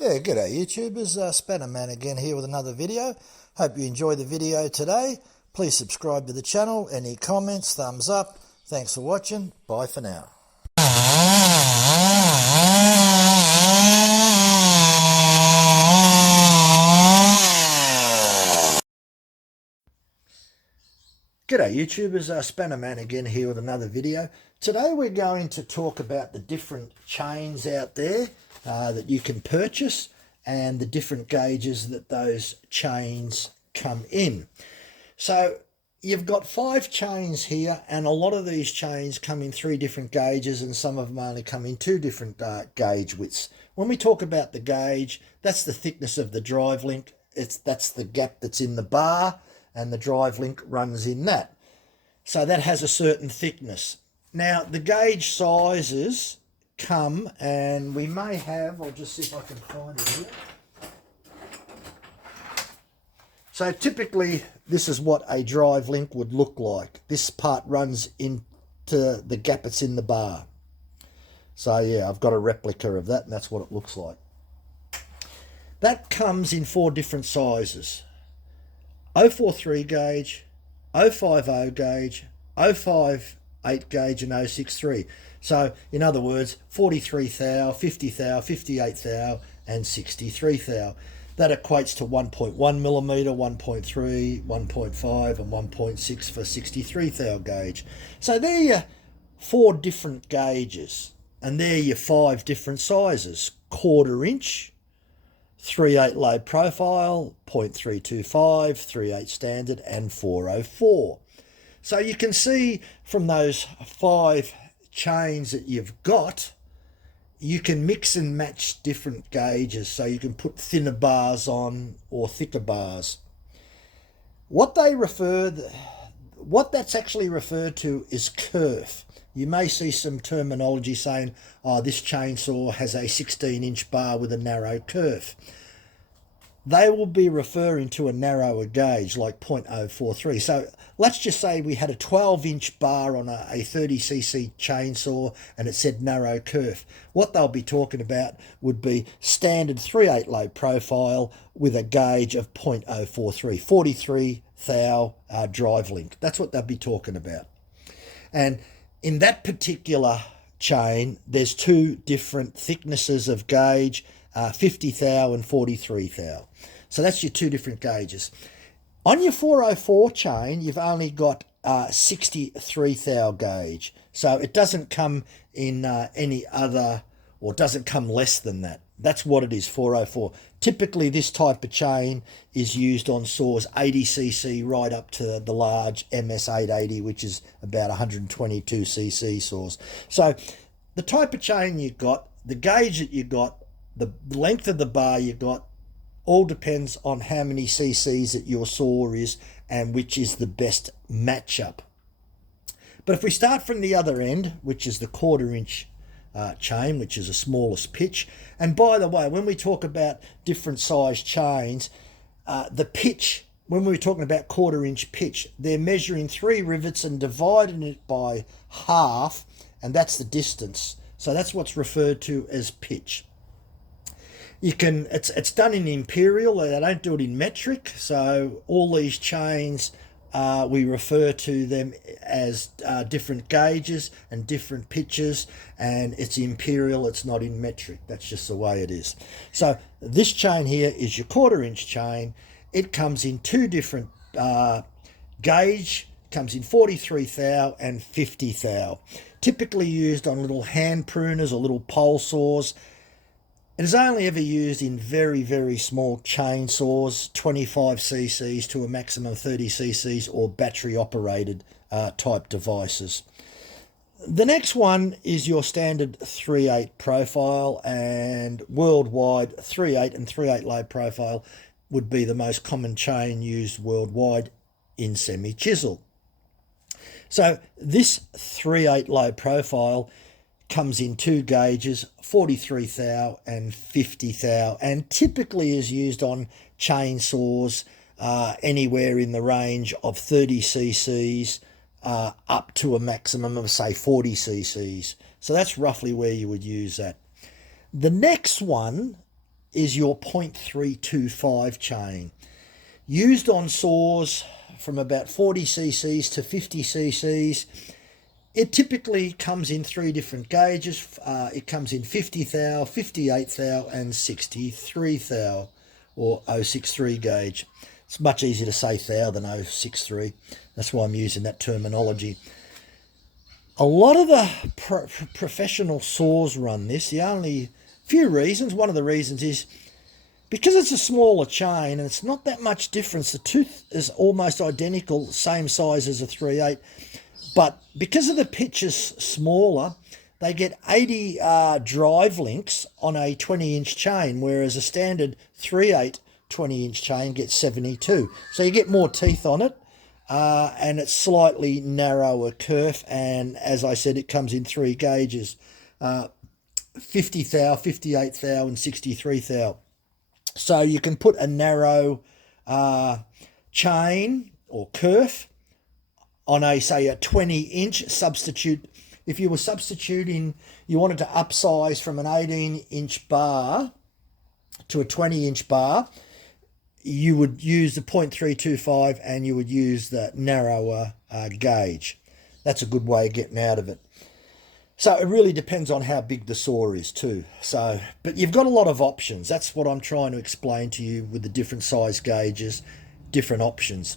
Yeah, g'day YouTubers, Spannerman again here with another video. Hope you enjoyed the video today. Please subscribe to the channel. Any comments, thumbs up. Thanks for watching. Bye for now. G'day YouTubers, Spannerman again here with another video. Today we're going to talk about the different chains out there that you can purchase and the different gauges that those chains come in. So you've got 5 chains here, and a lot of these chains come in 3 different gauges, and some of them only come in 2 different gauge widths. When we talk about the gauge, that's the thickness of the drive link. That's the gap that's in the bar, and the drive link runs in that. So that has a certain thickness. Now the gauge sizes come, and we may have, I'll just see if I can find it here. So typically this is what a drive link would look like. This part runs into the gap that's in the bar. So yeah, I've got a replica of that, and that's what it looks like. That comes in 4 different sizes: 043 gauge, 050 gauge, 058 gauge, and 063. So in other words, 43 thou, 50 thou, 58 thou, and 63 thou. That equates to 1.1 millimeter, 1.3, 1.5, and 1.6 for 63 thou gauge. So they're your 4 different gauges, and they're your 5 different sizes: 1/4 inch, 3/8 low profile, 0.325, 3/8 standard, and 404. So you can see from those 5 chains that you've got, you can mix and match different gauges. So you can put thinner bars on or thicker bars. What that's actually referred to is kerf. You may see some terminology saying, oh, this chainsaw has a 16-inch bar with a narrow kerf. They will be referring to a narrower gauge like 0.043. So let's just say we had a 12-inch bar on a 30cc chainsaw and it said narrow kerf. What they'll be talking about would be standard 3/8 low profile with a gauge of 0.043, 43 thou drive link. That's what they'll be talking about. And in that particular chain, there's 2 different thicknesses of gauge, 50 thou and 43 thou. So that's your 2 different gauges. On your 404 chain, you've only got 63 thou gauge. So it doesn't come in any other, or doesn't come less than that. That's what it is, 404. Typically, this type of chain is used on saws 80cc right up to the large MS880, which is about 122cc saws. So the type of chain you got, the gauge that you got, the length of the bar you got, all depends on how many cc's that your saw is and which is the best matchup. But if we start from the other end, which is the 1/4 inch chain, which is the smallest pitch. And by the way, when we talk about different size chains, the pitch, when we're talking about 1/4 inch pitch, they're measuring 3 rivets and dividing it by half, and that's the distance. So that's what's referred to as pitch. You can, it's done in imperial. They don't do it in metric. So all these chains, we refer to them as different gauges and different pitches, and it's imperial, it's not in metric. That's just the way it is. So this chain here is your 1/4 inch chain. It comes in 2 different gauge, comes in 43 thou and 50 thou. Typically used on little hand pruners or little pole saws. It is only ever used in very, very small chainsaws, 25cc's to a maximum of 30cc's, or battery-operated type devices. The next one is your standard 3/8 profile, and worldwide 3/8 and 3/8 low profile would be the most common chain used worldwide in semi-chisel. So this 3/8 low profile comes in 2 gauges, 43 thou and 50 thou, and typically is used on chainsaws anywhere in the range of 30cc's up to a maximum of, say, 40cc's. So that's roughly where you would use that. The next one is your 0.325 chain. Used on saws from about 40 cc's to 50 cc's. It typically comes in three different gauges. It comes in 50 thou, 58 thou, and 63 thou, or 063 gauge. It's much easier to say thou than 063. That's why I'm using that terminology. A lot of the professional saws run this. The only few reasons, one of the reasons is because it's a smaller chain and it's not that much difference. The tooth is almost identical, same size as a 3/8. But because of the pitch is smaller, they get 80 drive links on a 20-inch chain, whereas a standard 3/8 20-inch chain gets 72. So you get more teeth on it, and it's slightly narrower kerf. And as I said, it comes in three gauges, 50 thou, 58 thou, and 63 thou. So you can put a narrow chain or kerf on a, say, a 20-inch substitute. If you were substituting, you wanted to upsize from an 18-inch bar to a 20-inch bar, you would use the 0.325 and you would use the narrower gauge. That's a good way of getting out of it. So it really depends on how big the saw is too. So, but you've got a lot of options. That's what I'm trying to explain to you with the different size gauges, different options.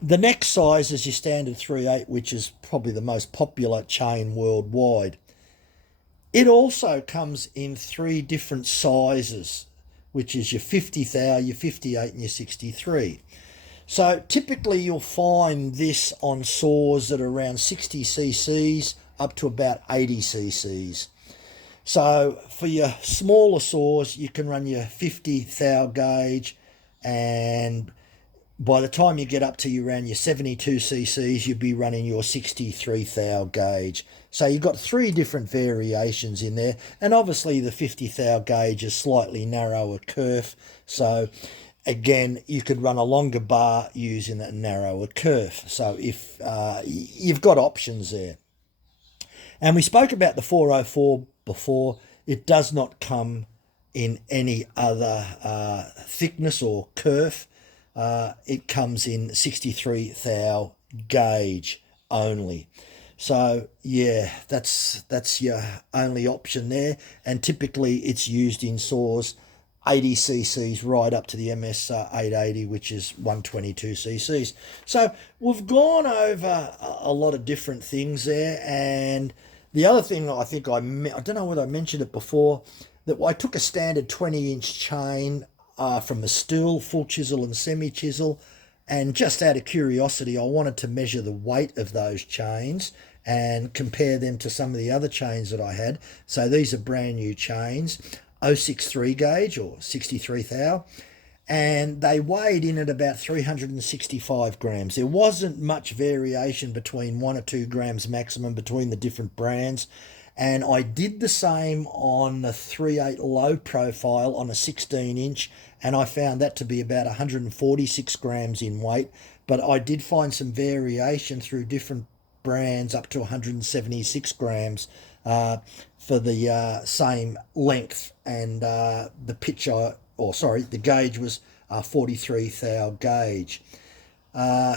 The next size is your standard 3/8, which is probably the most popular chain worldwide. It also comes in three different sizes, which is your 50 thou, your 58, and your 63. So typically you'll find this on saws that are around 60 cc's up to about 80 cc's. So for your smaller saws, you can run your 50 thou gauge, and by the time you get up to around your 72 cc's, you'll be running your 63 thou gauge. So you've got three different variations in there. And obviously the 50 thou gauge is slightly narrower kerf. So again, you could run a longer bar using that narrower kerf. So if you've got options there. And we spoke about the 404 before. It does not come in any other thickness or kerf. It comes in 63 thou gauge only. So yeah, that's your only option there. And typically it's used in saws 80 cc's right up to the MS 880, which is 122 cc's. So we've gone over a lot of different things there. And the other thing I think I don't know whether I mentioned it before, that I took a standard 20-inch chain from a Stihl, full chisel and semi-chisel, and just out of curiosity, I wanted to measure the weight of those chains and compare them to some of the other chains that I had. So these are brand new chains, 063 gauge or 63 thou, and they weighed in at about 365 grams. There wasn't much variation between 1 or 2 grams maximum between the different brands. And I did the same on the 3/8 low profile on a 16-inch, and I found that to be about 146 grams in weight. But I did find some variation through different brands up to 176 grams for the same length. And the pitch, the gauge was 43 thou gauge.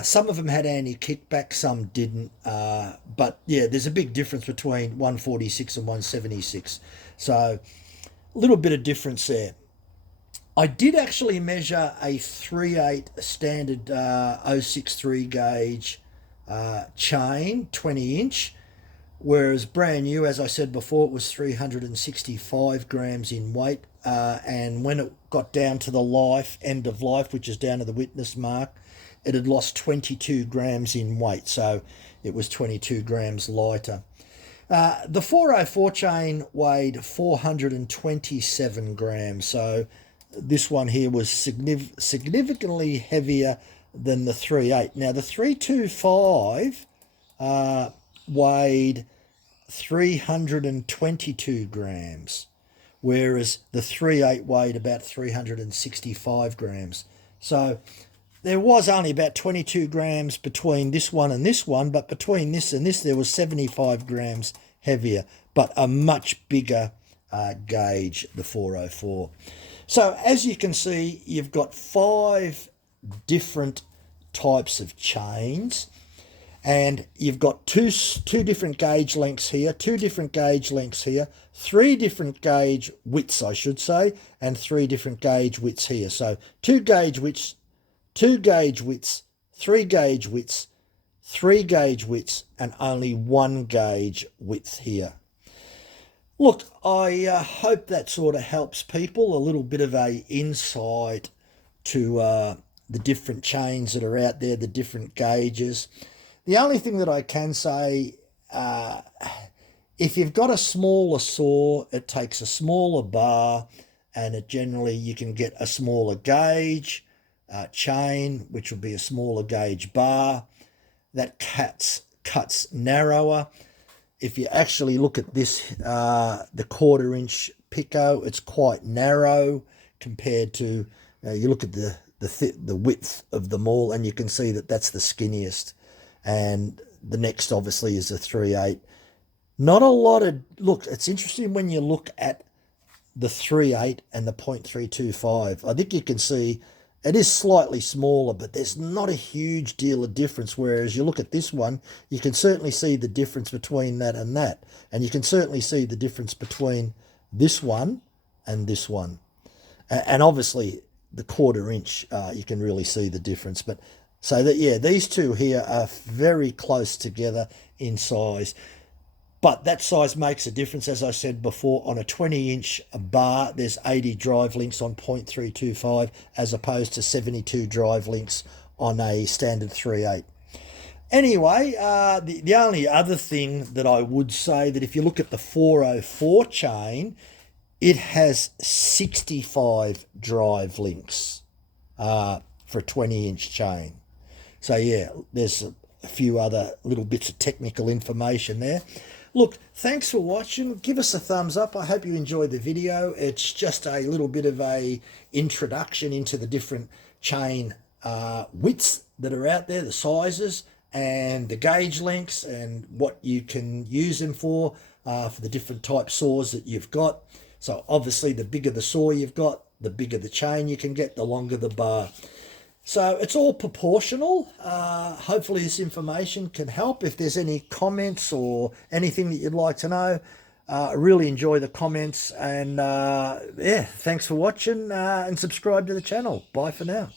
Some of them had anti-kickback, some didn't. But yeah, there's a big difference between 146 and 176. So a little bit of difference there. I did actually measure a 3/8 standard 063 gauge chain, 20-inch, whereas brand new, as I said before, it was 365 grams in weight. And when it got down to the end of life, which is down to the witness mark, it had lost 22 grams in weight, so it was 22 grams lighter. The 404 chain weighed 427 grams, so this one here was significantly heavier than the 3/8. Now the 325 weighed 322 grams, whereas the 3/8 weighed about 365 grams. So there was only about 22 grams between this one and this one, but between this and this there was 75 grams heavier, but a much bigger gauge, the 404. So as you can see, you've got 5 different types of chains, and you've got two different gauge lengths here, 2 different gauge lengths here, 3 different gauge widths, I should say, and 3 different gauge widths here. So 2 gauge widths, 2 gauge widths, 3 gauge widths, 3 gauge widths, and only 1 gauge width here. Look, I hope that sort of helps people, a little bit of a insight to the different chains that are out there, the different gauges. The only thing that I can say, if you've got a smaller saw, it takes a smaller bar, and it generally you can get a smaller gauge chain, which will be a smaller gauge bar that cuts narrower. If you actually look at this, the 1/4 inch Pico, it's quite narrow compared to, you look at the width of them all, and you can see that that's the skinniest. And the next obviously is the 3/8. Not a lot of, look, it's interesting when you look at the 3/8 and the 0.325. I think you can see it is slightly smaller, but there's not a huge deal of difference. Whereas you look at this one, you can certainly see the difference between that and that. And you can certainly see the difference between this one and this one. And obviously the 1/4 inch, you can really see the difference. But so that, yeah, these two here are very close together in size. But that size makes a difference. As I said before, on a 20-inch bar, there's 80 drive links on 0.325 as opposed to 72 drive links on a standard 3/8. Anyway, the only other thing that I would say, that if you look at the 404 chain, it has 65 drive links for a 20-inch chain. So yeah, there's a few other little bits of technical information there. Look, thanks for watching. Give us a thumbs up. I hope you enjoyed the video. It's just a little bit of a introduction into the different chain widths that are out there, the sizes and the gauge lengths, and what you can use them for the different type saws that you've got. So obviously the bigger the saw you've got, the bigger the chain you can get, the longer the bar. So it's all proportional. Hopefully this information can help. If there's any comments or anything that you'd like to know, I really enjoy the comments. And yeah, thanks for watching, and subscribe to the channel. Bye for now.